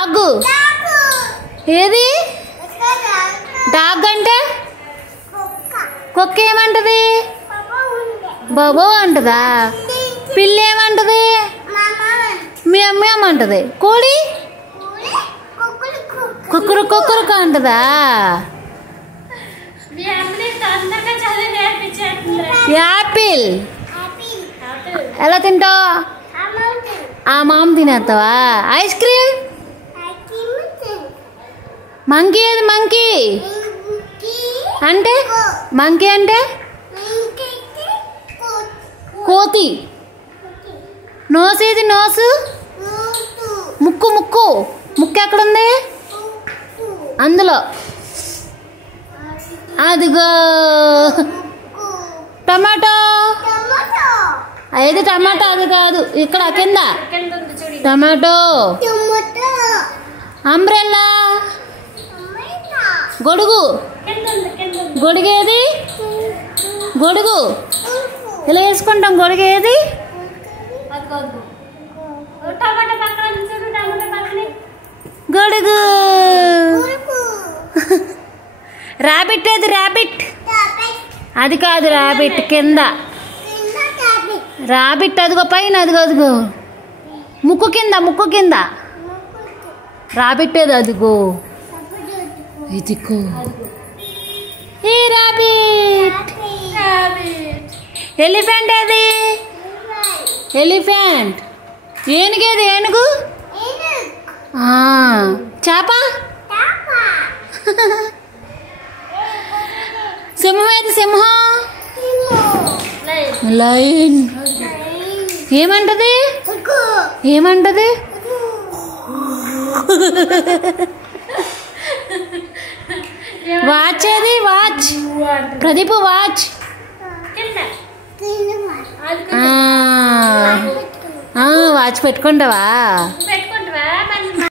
Dog ఏది? Dog అంటే కుక్క ఏమంటది? బాబో అంటదా? పిల్లి ఏమంటది? మేమంటది. కోడి కుక్కరు కుక్కరు అంటదా? యాపిల్ ఎలా తింటావు? ఆ మామ తినేస్తావా? ఐస్ క్రీమ్ మంకీ ఏది? మంకీ అంటే మంకీ అంటే కోతి. నోసు ఏది? నోసు ముక్కు ముక్కు ముక్కు ఎక్కడుంది? అందులో. అదిగో టమాటో ఏది? టమాటో అది కాదు, ఇక్కడ కింద టమాటో. అంబ్రెల్లా గొడుగు గొడుగు ఏది? గొడుగు ఇలా వేసుకుంటాం. గొడుగు ఏది? గొడుగు. ర్యాబిట్ ఏది? ర్యాబిట్ అది కాదు, ర్యాబిట్ కింద. ర్యాబిట్ అదిగో పైన, అదిగో అదిగో ముక్కు కింద, ముక్కు కింద. ర్యాబిట్ ఏది? అదిగో ఇదిగో ఏ ర్యాబిట్. ఎలిఫెంట్ ఏది? ఎలిఫెంట్. ఏనుగేది? ఏనుగు. చేప. సింహం ఏది? సింహం. లైన్ ఏమంటది? ఏమంటది? వాచ్ ఏది? వాచ్. ప్రదీప్ వాచ్. వాచ్ పెట్టుకుంటావా?